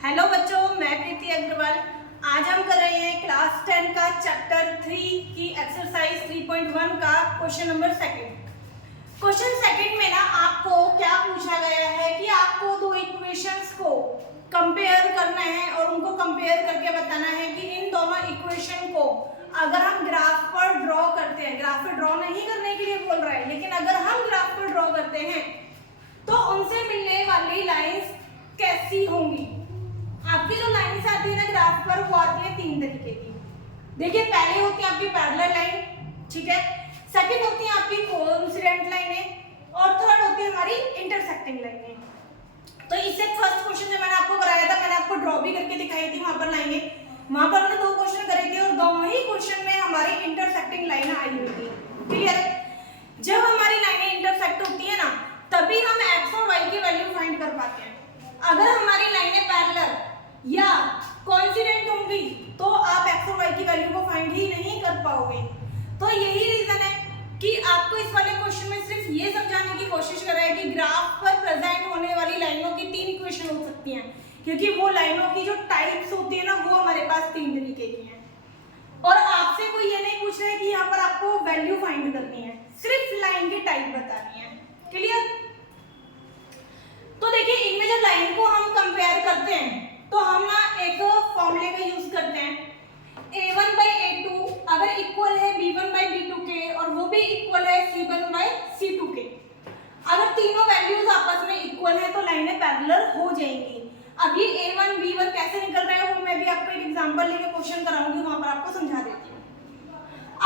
Hello बच्चों, मैं प्रीति अग्रवाल। आज हम कर रहे हैं क्लास 10 का चैप्टर 3 की एक्सरसाइज 3.1 का question number second. Question second में ना आपको क्या पूछा गया है कि आपको दो इक्वेशंस को कंपेयर करना है और उनको कंपेयर करके बताना है कि इन दोनों इक्वेशन को अगर हम ग्राफ पर ड्रॉ करते हैं, ग्राफ पर ड्रॉ नहीं करने के लिए बोल रहा है, लेकिन अगर हम ग्राफ पर ड्रॉ करते हैं तो उनसे मिलने वाली लाइंस कैसी होंगी। आपकी जो लाइंस आती है ना ग्राफ पर, वो आती है तीन तरीके की। देखिए, पहले होती है आपकी पैरेलल लाइन, ठीक है। सेकंड होती है आपकी कोइंसिडेंट लाइनें और थर्ड होती है हमारी इंटरसेक्टिंग लाइनें। तो इससे फर्स्ट क्वेश्चन जो मैंने आपको कराया था, मैंने आपको ड्रॉ भी करके दिखाई थी वहां पर लाइनें। वहां पर हमने दो क्वेश्चन करे थे और दोनों ही क्वेश्चन में हमारी इंटरसेक्टिंग लाइन आई हुई थी। क्लियर है? जब हमारी लाइनें इंटरसेक्ट होती है ना, तभी हम एक्स और वाई की वैल्यू फाइंड कर पाते हैं। अगर हमारी लाइनें पैरेलल या कोइंसिडेंट होंगी तो आप एक्स और वाई की वैल्यू को फाइंड ही नहीं कर पाओगे। तो यही रीजन है कि आपको इस वाले क्वेश्चन में सिर्फ ये समझाने की कोशिश कर रहा है कि ग्राफ पर प्रेजेंट होने वाली लाइनों की तीन इक्वेशन हो सकती हैं, क्योंकि वो लाइनों की जो टाइप्स होती है ना, वो हमारे पास तीन तरीके की हैं। और आपसे कोई ये नहीं पूछ रहा है कि यहाँ पर आपको वैल्यू फाइंड करनी है, सिर्फ लाइन की टाइप बतानी है। क्लियर? तो देखिए, इनमें जब लाइन को हम कंपेयर करते हैं तो हम ना एक फॉर्मूले का यूज करते हैं। a1 by a2 अगर इक्वल है b1 by b2 के और वो भी इक्वल है c1 by c2 के, अगर तीनों वैल्यूज आपस में इक्वल है तो लाइनें पैरेलल हो जाएंगी। अब ये a1 b1 कैसे निकल रहा है वो मैं भी आपको एक एग्जांपल लेके क्वेश्चन कराऊंगी, वहां पर आपको समझा देती हूँ।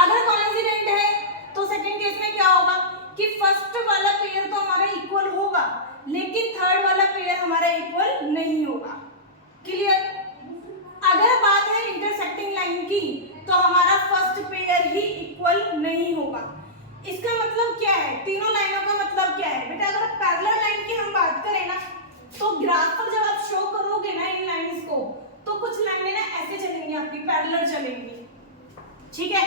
अगर कोइंसिडेंट है तो सेकंड केस में क्या होगा कि फर्स्ट वाला पेयर तो हमारा इक्वल होगा, लेकिन थर्ड वाला पेयर हमारा इक्वल नहीं होगा। क्लियर? अगर बात है इंटरसेक्टिंग लाइन की तो हमारा फर्स्ट पेयर ही इक्वल नहीं होगा। इसका मतलब क्या है? तीनों लाइनों का मतलब क्या है बेटा? अगर पैरेलल लाइन की हम बात करें ना, तो ग्राफ पर जब आप शो करोगे ना इन लाइंस को, तो कुछ लाइनें ना ऐसे चलेंगी, आपकी पैरेलल चलेंगी, ठीक है।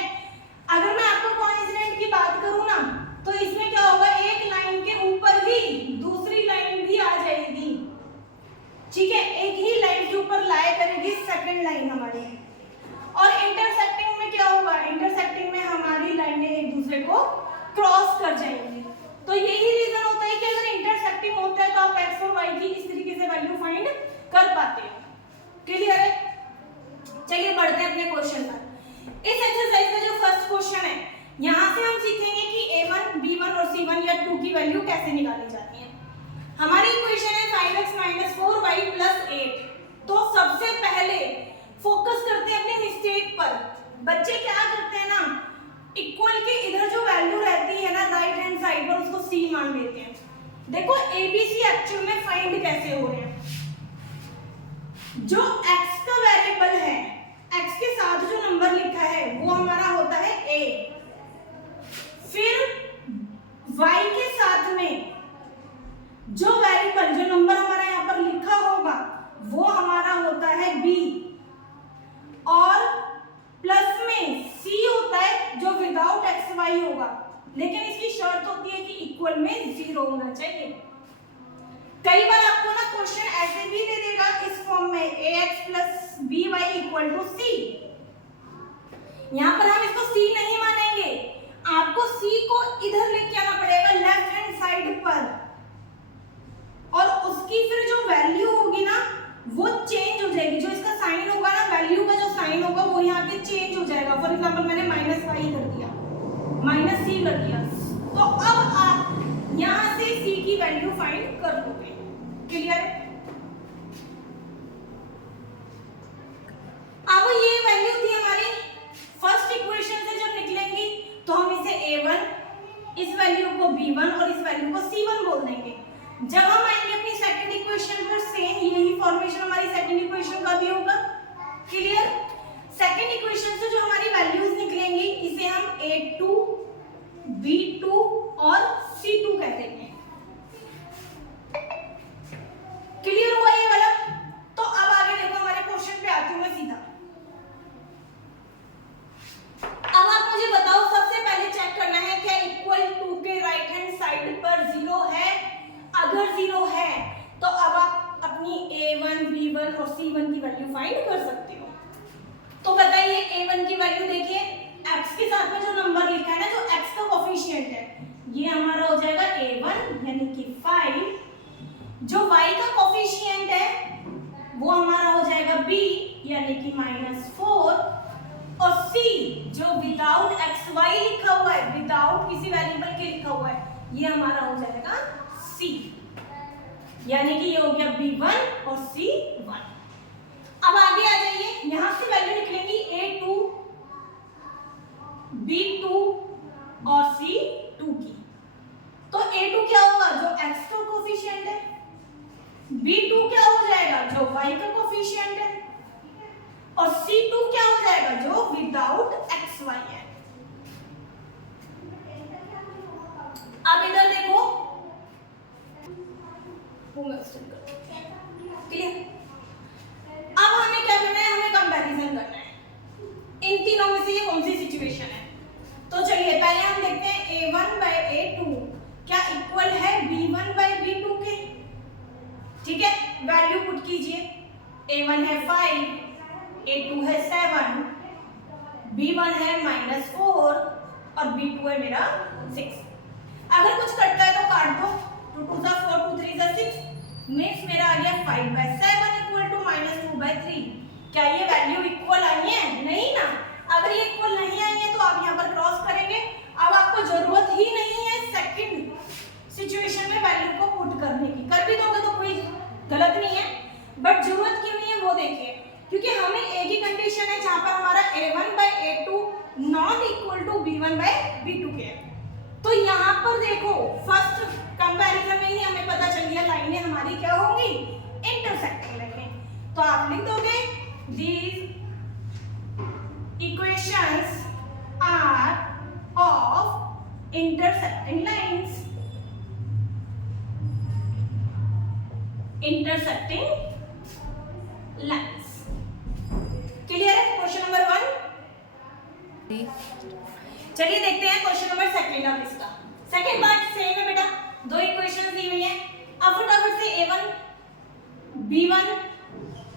अगर मैं आपको कोइंसिडेंट की बात करूं ना, तो इसमें क्या होगा, एक लाइन के ऊपर ही दूसरी लाइन भी आ जाएगी, ठीक है। एक ही लाइन के ऊपर लाया करेगी सेकंड लाइन हमारी। और इंटरसेक्टिंग में क्या होगा, इंटरसेक्टिंग में हमारी लाइनें एक दूसरे को क्रॉस कर जाएंगी। तो यही रीजन होता है कि अगर इंटरसेक्टिंग होता है तो आप एक्स और वाई की इस तरीके से वैल्यू फाइंड कर पाते हो। क्लियर है? चलिए बढ़ते हैं अपने क्वेश्चन पर। इस एक्सरसाइज का जो फर्स्ट क्वेश्चन है, यहां से हम सीखेंगे कि a1, b1 और c1 या 2 की वैल्यू कैसे निकाली जाती है। हमारी इक्वेशन है 5x - 4y + 8। तो सबसे पहले फोकस करते हैं अपने मिस्टेक पर। बच्चे क्या करते हैं ना, इक्वल के इधर जो वैल्यू रहती है ना राइट हैंड साइड पर, उसको c मान लेते हैं। देखो abc एक्चुअल में फाइंड कैसे हो रहे हैं। जो x का वेरिएबल है, x के साथ जो नंबर लिखा है वो हमारा होता है a, फिर y के साथ में जो वेरिएबल, जो नंबर हमारा यहाँ पर लिखा होगा वो हमारा होता है b, और प्लस में c होता है जो विदाउट एक्स वाई होगा, लेकिन इसकी शर्त होती है कि इक्वल में 0 होना चाहिए। कई बार आपको ना क्वेश्चन ऐसे भी दे देगा इस फॉर्म में ax + by = c। यहाँ पर हम इसको c नहीं मानेंगे, आपको c को इधर लेके आना पड़ेगा लेफ्ट हैंड साइड पर, और उसकी फिर जो वैल्यू होगी ना वो चेंज हो जाएगी। जो इसका साइन होगा ना, वैल्यू का जो साइन होगा वो यहाँ पे चेंज हो जाएगा। फॉर एग्जांपल मैंने -y कर दिया, -c कर दिया, तो अब आप यहाँ से c की वैल्यू फाइंड कर लोगे। क्लियर है? अब ये वैल्यू थी हमारी फर्स्ट इक्वेशन से जब निकलेंगी तो हम इसे a1, इस वैल्यू को b1 और इस वैल्यू को c1 बोल देंगे। जब हम आएंगे अपनी सेकंड इक्वेशन पर, सेम यही फॉर्मेशन हमारी सेकंड इक्वेशन का भी होगा। क्लियर? सेकंड इक्वेशन से जो हमारी वैल्यूज निकलेंगी इसे हम a2, b2 और c2 कहते हैं। क्लियर हुआ ये वाला? तो अब आगे देखो, हमारे क्वेश्चन पे आती हूँ मैं सीधा। अब आप मुझे बताओ, सबसे पहले चेक करना है क्या इक्वल टू के राइट हैंड साइड पर 0 है। अगर 0 है तो अब आप अपनी a1, b1 B1 और C1 की वैल्यू फाइंड कर सकते हो। तो बताइए A1 की वैल्यू देखिए, x के साथ में जो नंबर लिखा है ना, जो x का कोफिशिएंट है, ये हमारा हो जाएगा A1 यानी कि 5। जो y का कोफिशिएंट है वो हमारा हो जाएगा b यानी कि -4, और c जो विदाउट xy लिखा हुआ है, विदाउट किसी वेरिएबल के लिखा हुआ है, ये हमारा हो जाएगा c, यानी कि ये हो गया b1 और c1। अब आगे आ जाइए, यहां से वैल्यू निकलेंगी a2, b2 और c2 की। तो a2 क्या होगा, जो x का कोफिशिएंट है, b2 क्या हो जाएगा, जो y का कोफिशिएंट है, और c2 क्या हो जाएगा, जो विदाउट xy है। अब इधर देखो, क्लियर। अब हमें क्या करना है, हमें कंपैरिजन करना है इन तीनों में से ये कौन सी सिचुएशन है। तो चलिए पहले हम देखते हैं a1 by a2 क्या इक्वल है b1 by b2 के। ठीक है, वैल्यू पुट कीजिए, a1 है 5, a2 है 7, b1 है -4 और b2 है मेरा 6। अगर कुछ कटता है तो काट दो, 2 2 जा 4, 2 3 जा 6, मींस मेरा आ गया 5/7 इक्वल टू -2/3। क्या ये वैल्यू इक्वल आई है? नहीं ना। अगर ये इक्वल नहीं आई है तो आप यहाँ पर क्रॉस करेंगे। अब आपको जरूरत ही नहीं है सेकंड सिचुएशन में वैल्यू को पुट करने की, कर भी दोगे तो कोई गलत नहीं है, बट जरूरत क्यों नहीं है वो देखिए, क्योंकि हमें एक ही कंडीशन है जहां पर हमारा a1 by a2 not equal to b1 by b2 के। तो यहाँ पर देखो फर्स्ट कंपैरिजन में ही हमें पता चल गया लाइनें हमारी क्या होंगी, इंटरसेक्टिंग लाइनें। तो आप लिख दोगे these equations are of intersecting lines, intersecting lines। Clear है क्वेश्चन नंबर 1। चलिए देखते हैं क्वेश्चन नंबर सेकंड। अब इसका सेकंड पार्ट सेम है बेटा, दो इक्वेशंस दी हुई है। अब फटाफट से a1, b1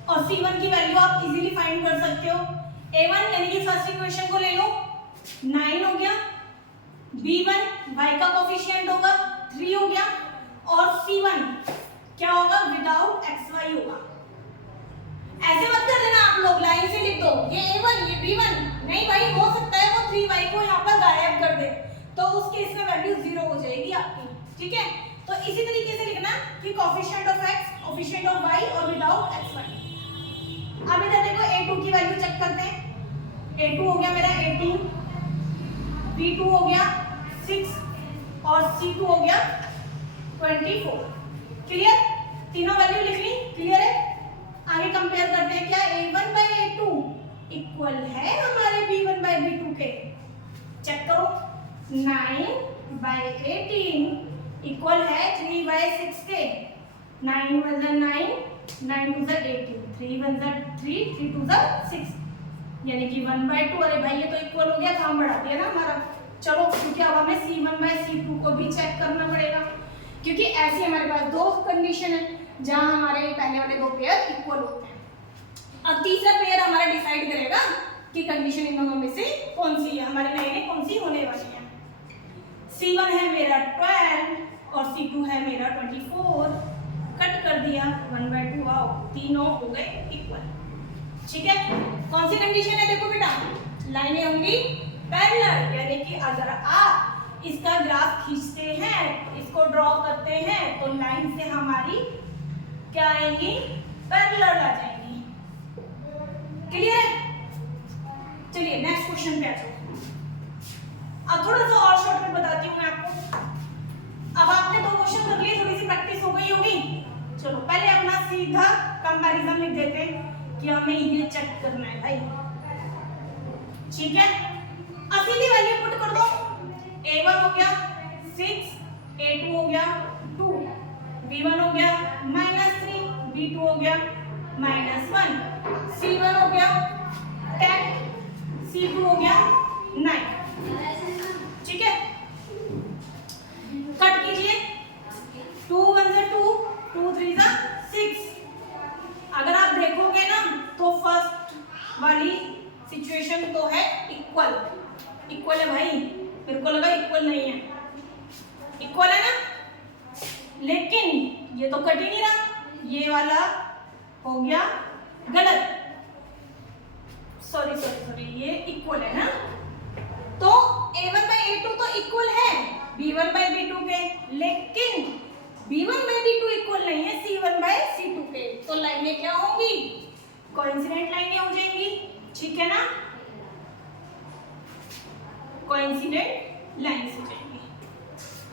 और c1 की वैल्यू आप इजीली फाइंड कर सकते हो। a1 यानी कि फर्स्ट इक्वेशन को ले लो, 9 हो गया, b1 y का कोफिशिएंट होगा 3 हो गया, और c1 क्या होगा, विदाउट xy होगा। ऐसे मत कर देना आप लोग, लाइन से लिख दो ये a1 ये b1, नहीं भाई, हो सकता है वो 3y को यहाँ पर गायब कर दे, तो उस केस में वैल्यू 0 हो जाएगी आपकी। ठीक है, तो इसी तरीके से लिखना कि coefficient of x, coefficient of y और विदाउट xy। अब इधर देखो a2 की वैल्यू चेक करते हैं। a2 हो गया मेरा 18, b2 हो गया 6 और c2 हो गया 24। क्लियर, तीनों वैल्यू लिख ली, क्लियर है। आगे कंपेयर करते हैं, क्या a1 by a2 इक्वल है हमारे b1 by b2 के। चेक करो, 9 by 18 इक्वल है 3 by 6 के। 9 1 जा 9, 9 2 जा 18, 3 1 जा 3, 3 2 जा 6, यानी कि 1/2। अरे भाई ये तो इक्वल हो गया, काम बढ़ा दिया ना हमारा। चलो, क्योंकि अब हमें c1 by c2 को भी चेक करना पड़ेगा, क्योंकि ऐसी हमारे पास दो कंडीशन है जहां हमारे पहले वाले दो पेयर इक्वल होते हैं। अब तीसरा पेयर हमारा डिसाइड करेगा कि कंडीशन इन दोनों में से कौन सी है, हमारी लाइनें कौन सी होने वाली है। c1 है मेरा 12 और c2 है मेरा 24, कट कर दिया 1/2, आओ तीनों हो गए इक्वल। ठीक है, कौन सी कंडीशन है, देखो बेटा, लाइनें होंगी पैरेलल, यानी कि अगर आप इसका ग्राफ खींचते हैं, इसको ड्रॉ करते हैं, तो लाइन से हमारी क्या आएंगी, पैरेलल आ जाएंगी। क्लियर है। चलिए नेक्स्ट क्वेश्चन पे आ जाओ। अब थोड़ा सा और शॉर्टकट बताती हूँ मैं आपको। अब आपने दो क्वेश्चन कर लिए, थोड़ी सी प्रैक्टिस हो गई होगी। चलो पहले अपना सीधा कंपैरिजन लिख देते हैं कि हमें ये चेक करना है भाई। ठीक है, सीधी वैल्यू पुट कर दो। a1 हो गया 6, a2 हो गया 2, b1 हो गया -3, b2 हो गया -1, c1 हो गया 10, c2 हो गया 9। ठीक है, कट कीजिए, 2 1 जा 2, 2 3 जा 6। अगर आप वाली सिचुएशन तो है इक्वल। इक्वल है भाई, मेरे को लगा इक्वल नहीं है, इक्वल है ना, लेकिन ये तो कट ही नहीं रहा, ये वाला हो गया गलत। सॉरी ये इक्वल है ना, तो A1 by A2 तो इक्वल है B1 by B2 के, लेकिन B1 by B2 इक्वल नहीं है C1 by C2 के। तो लाइनें क्या होंगी? कोइंसिडेंट लाइनें हो जाएंगी, ठीक है ना, कोइंसिडेंट लाइन्स हो जाएंगी।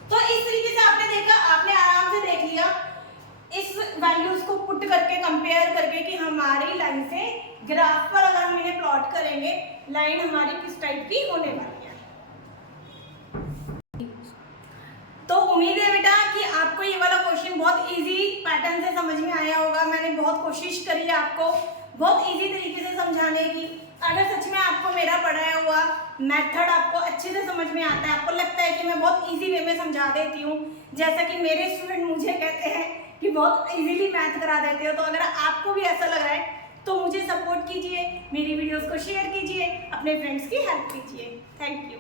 तो इस तरीके से आपने देखा, आपने आराम से देख लिया इस वैल्यूज को पुट करके, कंपेयर करके कि हमारी लाइन से ग्राफ पर अगर हम इन्हें प्लॉट करेंगे, लाइन हमारी किस टाइप की होने वाली है। तो उम्मीद है बेटा कि आपको ये वाला क्वेश्चन बहुत इजी पैटर्न से समझ में आया होगा। मैंने बहुत कोशिश करी है आपको बहुत इजी तरीके से समझाने की। अगर सच में आपको मेरा पढ़ाया हुआ मेथड आपको अच्छे से समझ में आता है, आपको लगता है कि मैं बहुत इजी वे में समझा देती हूँ, जैसा कि मेरे स्टूडेंट मुझे कहते हैं कि बहुत इजीली मैथ करा देते हो, तो अगर आपको भी ऐसा लग रहा है तो मुझे सपोर्ट कीजिए, मेरी वीडियोस को शेयर कीजिए, अपने फ्रेंड्स की हेल्प कीजिए। Thank you.